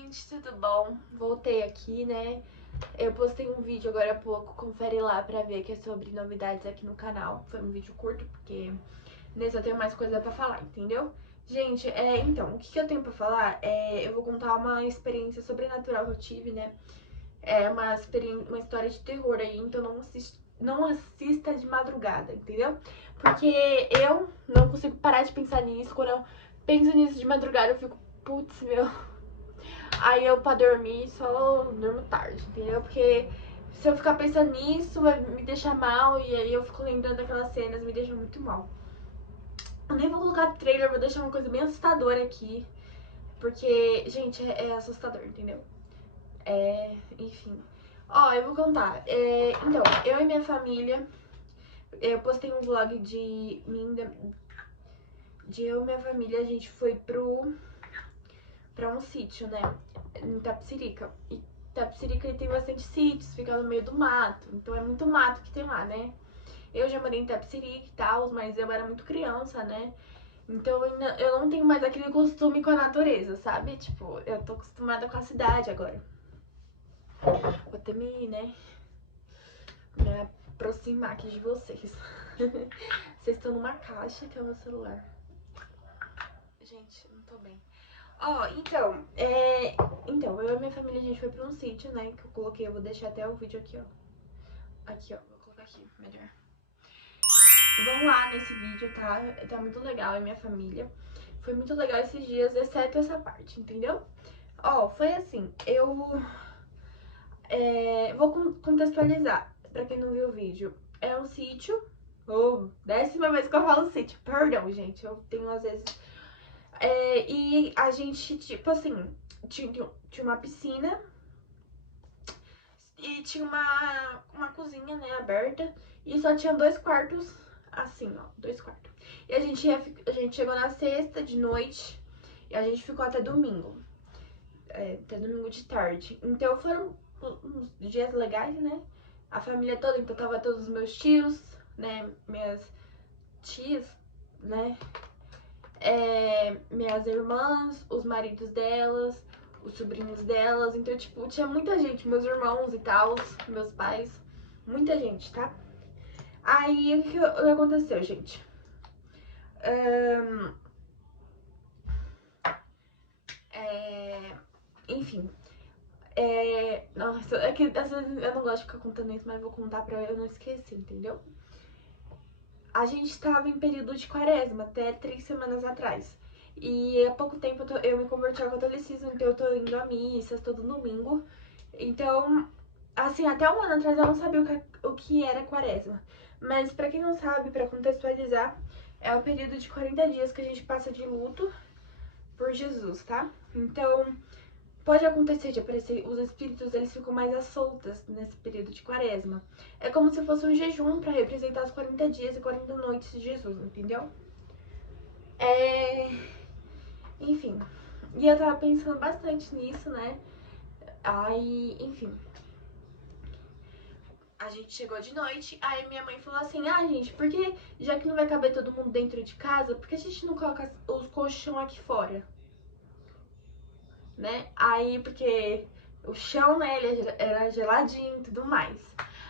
gente, tudo bom? Voltei aqui, né? Eu postei um vídeo agora há pouco, confere lá pra ver que é sobre novidades aqui no canal. Foi um vídeo curto, porque nesse eu tenho mais coisa pra falar, entendeu? Gente, então, o que eu tenho pra falar eu vou contar uma experiência sobrenatural que eu tive, né? É uma história de terror aí, então não assista de madrugada, entendeu? Porque eu não consigo parar de pensar nisso. Quando eu penso nisso de madrugada, eu fico, putz, meu. Aí eu pra dormir só durmo tarde, entendeu? Porque se eu ficar pensando nisso, vai me deixar mal. E aí eu fico lembrando daquelas cenas, me deixa muito mal. Eu nem vou colocar trailer, vou deixar uma coisa bem assustadora aqui. Porque, gente, é assustador, entendeu? Enfim. Ó, eu vou contar. Então, eu e minha família, eu postei um vlog de mim, de eu e minha família, a gente foi pra um sítio, né? Em Itapecerica. E Itapecerica tem bastante sítios, fica no meio do mato. Então é muito mato que tem lá, né? Eu já morei em Itapecerica e tal, mas eu era muito criança, né? Então eu não tenho mais aquele costume com a natureza, sabe? Tipo, eu tô acostumada com a cidade agora. Vou até me aproximar aqui de vocês. Vocês estão numa caixa que é o meu celular. Gente, não tô bem. Ó, então, eu e minha família, a gente foi pra um sítio, né, que eu coloquei, eu vou deixar até o vídeo aqui, ó. Aqui, ó, vou colocar aqui, melhor. Vão lá nesse vídeo, tá? Tá muito legal, é minha família. Foi muito legal esses dias, exceto essa parte, entendeu? Ó, foi assim, vou contextualizar, pra quem não viu o vídeo. É um sítio, décima vez que eu falo sítio, perdão, gente, eu tenho às vezes... e a gente, tipo assim, tinha uma piscina e tinha uma cozinha, né, aberta. E só tinha 2 quartos, assim, ó, 2 quartos. E a gente chegou na sexta de noite e a gente ficou até domingo. Até domingo de tarde. Então foram uns dias legais, né? A família toda, então tava todos os meus tios, né, minhas tias, né? Minhas irmãs, os maridos delas, os sobrinhos delas. Então, tipo, tinha muita gente, meus irmãos e tal, meus pais, muita gente, tá? Aí, o que aconteceu, gente? Enfim, nossa, é que às vezes eu não gosto de ficar contando isso, mas vou contar pra eu não esquecer, entendeu? A gente tava em período de quaresma, até 3 semanas atrás. E há pouco tempo eu me converti ao catolicismo, então eu tô indo a missas todo domingo. Então, assim, até um ano atrás eu não sabia o que era quaresma. Mas pra quem não sabe, pra contextualizar, é o período de 40 dias que a gente passa de luto por Jesus, tá? Então, pode acontecer de aparecer, os espíritos, eles ficam mais à soltas nesse período de quaresma. É como se fosse um jejum pra representar os 40 dias e 40 noites de Jesus, entendeu? Enfim, e eu tava pensando bastante nisso, né? Aí, enfim, a gente chegou de noite, aí minha mãe falou assim, gente, por que, já que não vai caber todo mundo dentro de casa, por que a gente não coloca os colchão aqui fora? Né? Aí, porque o chão, né, ele era geladinho e tudo mais.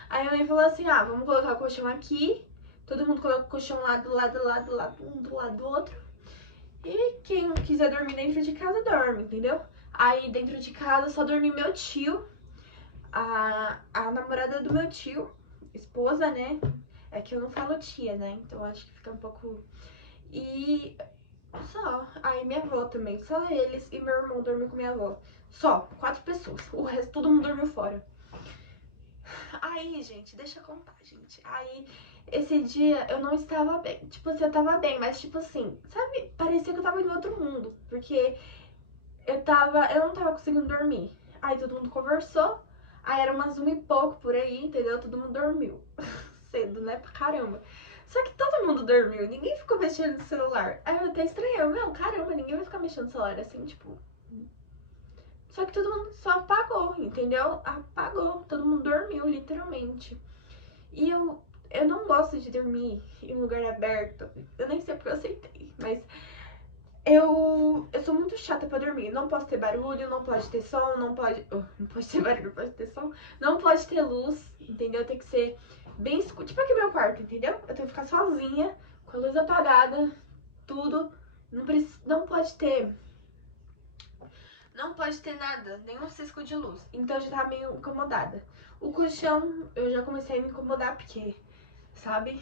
Aí a mãe falou assim, vamos colocar o colchão aqui, todo mundo coloca o colchão lá do lado, um do lado do outro. E quem quiser dormir dentro de casa, dorme, entendeu? Aí dentro de casa só dormiu meu tio, a namorada do meu tio, esposa, né? É que eu não falo tia, né? Então acho que fica um pouco... E só. Aí minha avó também, só eles e meu irmão dormiu com minha avó. Só, 4 pessoas. O resto todo mundo dormiu fora. Aí, gente, deixa eu contar, gente. Aí, esse dia eu não estava bem. Tipo assim, eu tava bem, mas tipo assim, sabe? Parecia que eu tava em outro mundo. Porque eu não tava conseguindo dormir. Aí todo mundo conversou. Aí era umas 1 e pouco por aí, entendeu? Todo mundo dormiu. Cedo, né? Pra caramba. Só que todo mundo dormiu, ninguém ficou mexendo no celular. Aí eu até estranhei, não, caramba, ninguém vai ficar mexendo no celular assim, tipo. Só que todo mundo só apagou, entendeu? Apagou, todo mundo dormiu, literalmente. E eu não gosto de dormir em um lugar aberto. Eu nem sei porque eu aceitei, mas eu sou muito chata pra dormir. Não posso ter barulho, não pode ter som, não pode... não pode ter barulho, não pode ter som. Não pode ter luz, entendeu? Tem que ser bem escuro. Tipo aqui meu quarto, entendeu? Eu tenho que ficar sozinha, com a luz apagada, tudo. Não pode ter... Não pode ter nada, nenhum cisco de luz. Então eu já tava meio incomodada. O colchão, eu já comecei a me incomodar porque, sabe?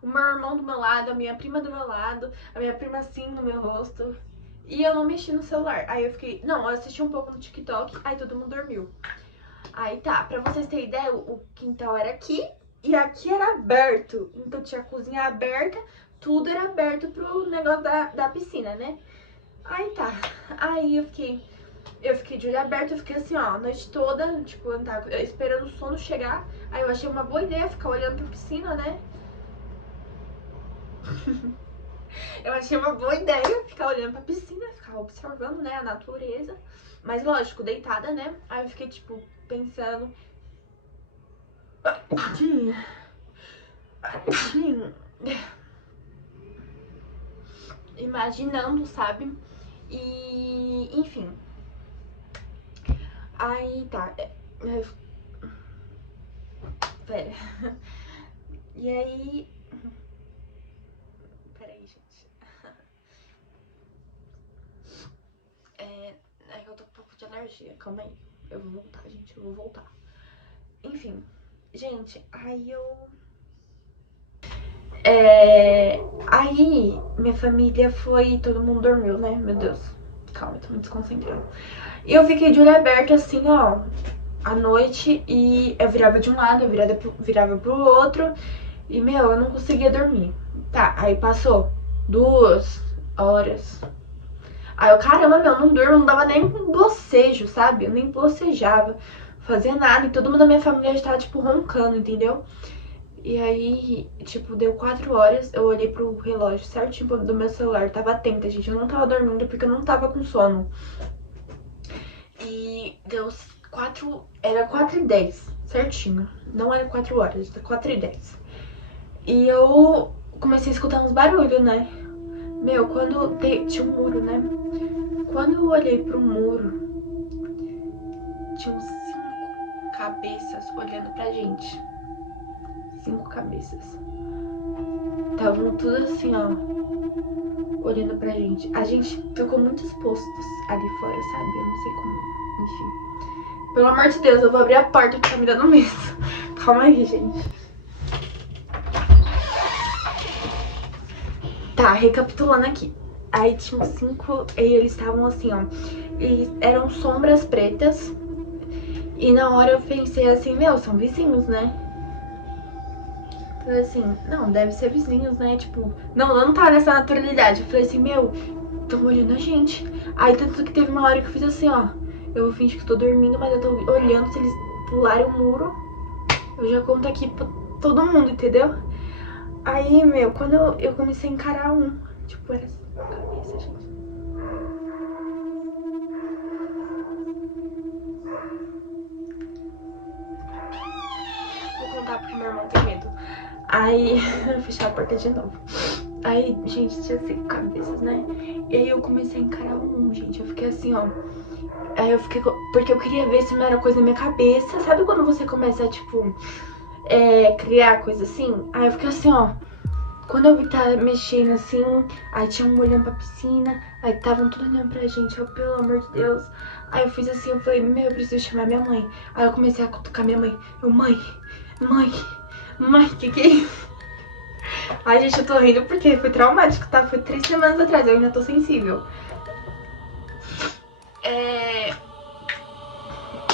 O meu irmão do meu lado, a minha prima do meu lado, a minha prima assim no meu rosto. E eu não mexi no celular. Aí eu fiquei... Não, eu assisti um pouco no TikTok, aí todo mundo dormiu. Aí tá, pra vocês terem ideia, o quintal era aqui e aqui era aberto. Então tinha a cozinha aberta, tudo era aberto pro negócio da piscina, né? Aí tá, aí eu fiquei de olho aberto, eu fiquei assim, ó, a noite toda, tipo, eu tava esperando o sono chegar. Aí eu achei uma boa ideia ficar olhando pra piscina, né? Eu achei uma boa ideia ficar olhando pra piscina, ficar observando, né, a natureza. Mas lógico, deitada, né? Aí eu fiquei, tipo, pensando... Imaginando, sabe? E, enfim. Aí tá. Pera. E aí... Peraí, gente. É que eu tô com um pouco de alergia. Calma aí. Eu vou voltar, gente. Eu vou voltar. Enfim. Gente, aí eu... Aí, minha família foi... Todo mundo dormiu, né? Meu Deus. Calma, eu tô me desconcentrando. E eu fiquei de olho aberto, assim, ó, à noite. E eu virava de um lado, eu virava pro outro. E, meu, eu não conseguia dormir. Tá, aí passou 2 horas. Aí eu, caramba, meu, não durmo, não dava nem um bocejo, sabe? Eu nem bocejava, fazia nada. E todo mundo da minha família já tava, tipo, roncando, entendeu? E aí, tipo, deu 4 horas, eu olhei pro relógio certinho do meu celular. Tava atenta, gente, eu não tava dormindo porque eu não tava com sono. E deu 4, era 4h10, certinho. Não era 4 horas, era 4h10. E eu comecei a escutar uns barulhos, né? Meu, quando tinha um muro, né? Quando eu olhei pro muro, tinha uns 5 cabeças olhando pra gente. 5 cabeças. Estavam tudo assim, ó, olhando pra gente. A gente ficou muito expostos ali fora, sabe? Eu não sei como, enfim. Pelo amor de Deus, eu vou abrir a porta que tá me dando medo. Calma aí, gente. Tá, recapitulando aqui. Aí tinham 5, e eles estavam assim, ó. E eram sombras pretas. E na hora eu pensei assim, meu, são vizinhos, né? Falei assim, não, deve ser vizinhos, né? Tipo, não, eu não tava nessa naturalidade. Eu falei assim, meu, tão olhando a gente. Aí tanto que teve uma hora que eu fiz assim, ó. Eu vou fingir que tô dormindo, mas eu tô olhando se eles pularem o muro. Eu já conto aqui pra todo mundo, entendeu? Aí, meu, quando eu comecei a encarar um, tipo, era assim, cabeça, gente. Vou contar porque meu irmão tem medo. Aí, fechar a porta de novo. Aí, gente, tinha 5 cabeças, né? E aí eu comecei a encarar um, gente. Eu fiquei assim, ó. Aí eu fiquei... Porque eu queria ver se não era coisa na minha cabeça. Sabe quando você começa a, tipo, criar coisa assim? Aí eu fiquei assim, ó. Quando eu vi que tava mexendo assim, aí tinha um olhando pra piscina, aí estavam tudo olhando pra gente, eu, pelo amor de Deus. Aí eu fiz assim, eu falei, meu, eu preciso chamar minha mãe. Aí eu comecei a cutucar minha mãe. Eu, mãe, que é isso? Ai, gente, eu tô rindo porque foi traumático, tá? Foi 3 semanas atrás, eu ainda tô sensível.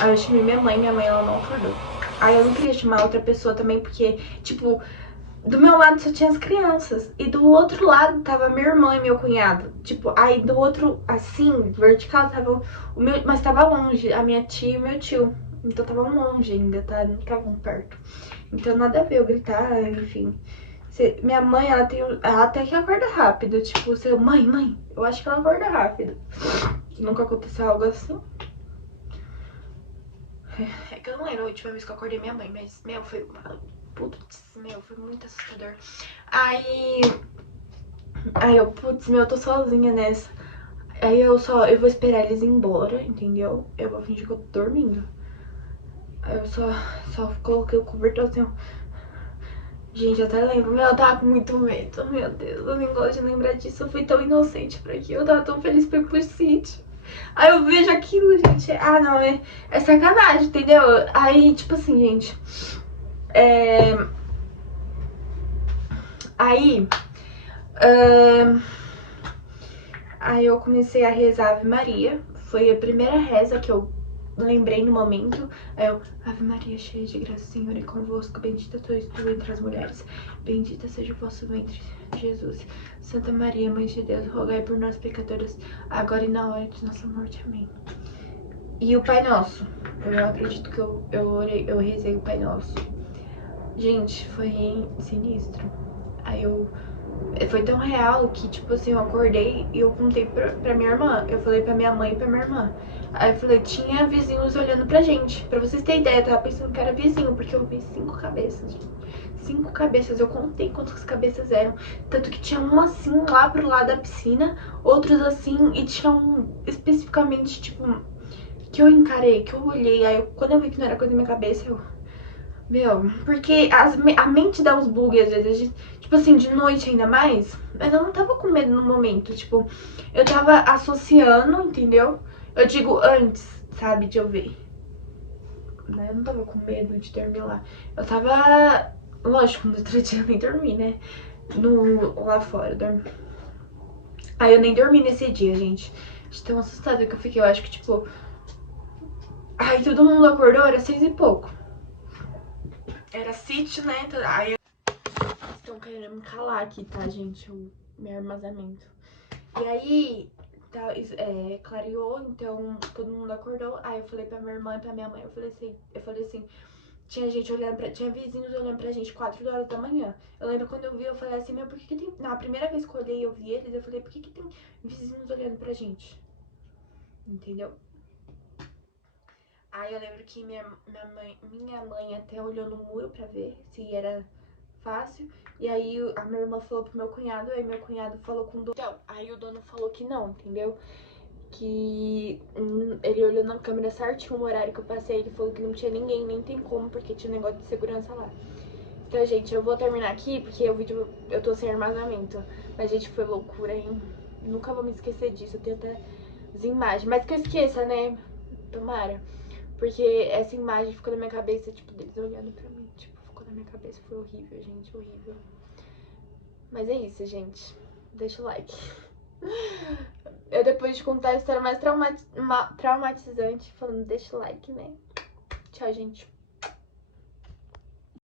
Aí eu chamei minha mãe ela não acordou. Aí eu não queria chamar outra pessoa também, porque, tipo, do meu lado só tinha as crianças. E do outro lado tava minha irmã e meu cunhado. Tipo, aí do outro, assim, vertical, tava o meu... Mas tava longe, a minha tia e o meu tio. Então tava longe ainda, tá? Não estavam perto. Então nada a ver eu gritar, enfim. Minha mãe, ela até que acorda rápido. Tipo, seu mãe, eu acho que ela acorda rápido. Nunca aconteceu algo assim. É que eu não lembro a última vez que eu acordei minha mãe, mas, meu, foi... Putz, meu, foi muito assustador. Aí... Aí eu, putz, eu tô sozinha nessa. Aí eu vou esperar eles ir embora, entendeu? Eu vou fingir que eu tô dormindo. Aí eu só coloquei o cobertor assim, ó. Gente, eu até lembro, eu tava com muito medo, meu Deus, eu nem gosto de lembrar disso, eu fui tão inocente pra aquilo, eu tava tão feliz por ir pro sítio. Aí eu vejo aquilo, gente, não, é sacanagem, entendeu? Aí, tipo assim, gente, aí, aí eu comecei a rezar Ave Maria, foi a primeira reza que eu lembrei no momento. Aí eu, Ave Maria, cheia de graça, o Senhor é convosco, bendita sois tu entre as mulheres, bendita seja o vosso ventre, Jesus. Santa Maria, Mãe de Deus, rogai por nós pecadores, agora e na hora de nossa morte. Amém. E o Pai Nosso, eu acredito que eu rezei o Pai Nosso. Gente, foi sinistro. Aí foi tão real que, tipo assim, eu acordei e eu contei pra minha irmã. Eu falei pra minha mãe e pra minha irmã. Aí eu falei, tinha vizinhos olhando pra gente. Pra vocês terem ideia, eu tava pensando que era vizinho, porque eu vi 5 cabeças. 5 cabeças, eu contei quantas cabeças eram. Tanto que tinha um assim lá pro lado da piscina, outros assim, e tinha um especificamente, tipo, que eu encarei, que eu olhei. Aí quando eu vi que não era coisa da minha cabeça, eu. Meu, porque a mente dá uns bugs às vezes, tipo assim, de noite ainda mais, mas eu não tava com medo no momento, tipo, eu tava associando, entendeu? Eu digo antes, sabe, de eu ver. Mas eu não tava com medo de dormir lá. Eu tava, lógico, no outro dia eu nem dormi, né? Lá fora, eu dormi. Aí eu nem dormi nesse dia, gente. De tão assustada que eu fiquei, eu acho que, tipo... Aí todo mundo acordou, era 6 e pouco. Era sítio, né? Aí estão querendo me calar aqui, tá, gente? O meu armazenamento. E aí, tá, clareou, então todo mundo acordou. Aí eu falei pra minha irmã e pra minha mãe, eu falei assim, tinha gente olhando tinha vizinhos olhando pra gente 4 horas da manhã. Eu lembro quando eu vi, eu falei assim, meu, por que tem... Na primeira vez que eu olhei e eu vi eles, eu falei, por que tem vizinhos olhando pra gente? Entendeu? Aí eu lembro que minha mãe até olhou no muro pra ver se era fácil. E aí a minha irmã falou pro meu cunhado, aí meu cunhado falou com o dono. Então, aí o dono falou que não, entendeu? Que ele olhou na câmera certinho o horário que eu passei, ele falou que não tinha ninguém, nem tem como, porque tinha negócio de segurança lá. Então, gente, eu vou terminar aqui, porque o vídeo eu tô sem armazenamento. Mas, gente, foi loucura, hein? Nunca vou me esquecer disso, eu tenho até as imagens. Mas que eu esqueça, né? Tomara. Porque essa imagem ficou na minha cabeça, tipo, deles olhando pra mim. Tipo, ficou na minha cabeça, foi horrível, gente, horrível. Mas é isso, gente. Deixa o like. Eu, depois de contar a história mais traumatizante, falando deixa o like, né? Tchau, gente.